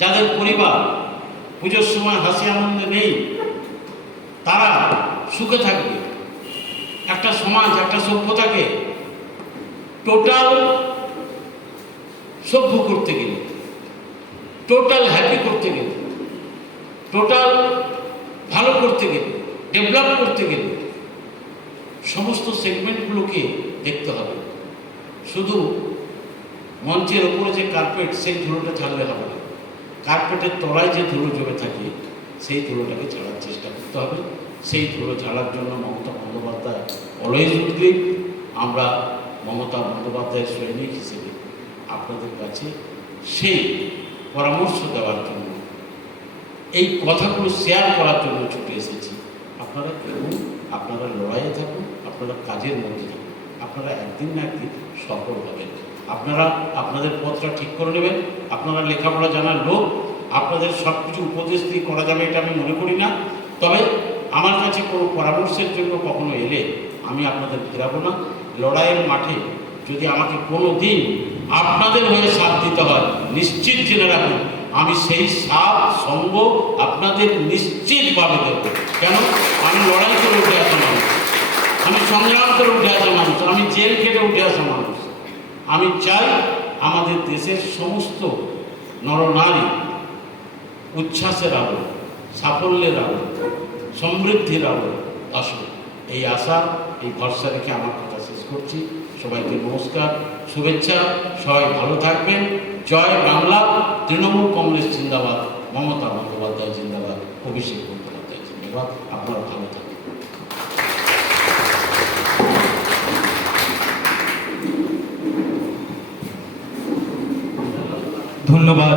যাদের পরিবার পুজোর সময় হাসি আনন্দে নেই, তারা সুখে থাকবে। একটা সমাজ, একটা সভ্যতাকে টোটাল সভ্য করতে গেলে, টোটাল হ্যাপি করতে গেলে, টোটাল ভালো করতে গেলে, ডেভেলপ করতে গেলে সমস্ত সেগমেন্টগুলোকে দেখতে হবে। শুধু মঞ্চের ওপরে যে কার্পেট, সেই ধুলোটা ছাড়লে হবে না। কার্পেটের তলায় যে ধুলো জমে থাকে, সেই ধুলোটাকে ঝাড়ার চেষ্টা করতে হবে। সেই ধুলো ঝাড়ার জন্য মমতা বন্দ্যোপাধ্যায় অলওয়েজ উদ্গ্রীব। আমরা মমতা বন্দ্যোপাধ্যায়ের সৈনিক হিসেবে আপনাদের কাছে সেই পরামর্শ দেওয়ার জন্য, এই কথাগুলো শেয়ার করার জন্য ছুটে এসেছি। আপনারা এবং আপনারা লড়াইয়ে থাকুন, আপনারা কাজের মধ্যে থাকুন, আপনারা একদিন না একদিন সফল হবেন। আপনারা আপনাদের পথটা ঠিক করে নেবেন। আপনারা লেখাপড়া জানার লোক, আপনাদের সব কিছু উপদেশ দিয়ে করা যাবে এটা আমি মনে করি না। তবে আমার কাছে কোনো পরামর্শের জন্য কখনো এলে আমি আপনাদের ফেরাবো না। লড়াইয়ের মাঠে যদি আমাকে কোনো দিন আপনাদের হয়ে সাথ দিতে হয়, নিশ্চিত জেনে রাখুন আমি সেই সাথ সঙ্গ আপনাদের নিশ্চিতভাবে দেব। কেন? আমি লড়াই করে উঠে আসা মানুষ, আমি সংগ্রাম করে উঠে আসা মানুষ, আমি জেল খেটে উঠে আসা মানুষ। আমি চাই আমাদের দেশের সমস্ত নরনারী উচ্ছ্বাসের আলো, সাফল্যের আলো, সমৃদ্ধির আলো আসবে। এই আশা, এই ভরসা রেখে আমার কথা শেষ করছি। সবাইকে নমস্কার, শুভেচ্ছা, সবাই ভালো থাকবেন। জয় বাংলা। তৃণমূল কংগ্রেস জিন্দাবাদ, মমতা বন্দ্যোপাধ্যায় জিন্দাবাদ, অভিষেক বন্দ্যোপাধ্যায় জিন্দাবাদ। আপনারা ভালো থাকবেন। ধন্যবাদ।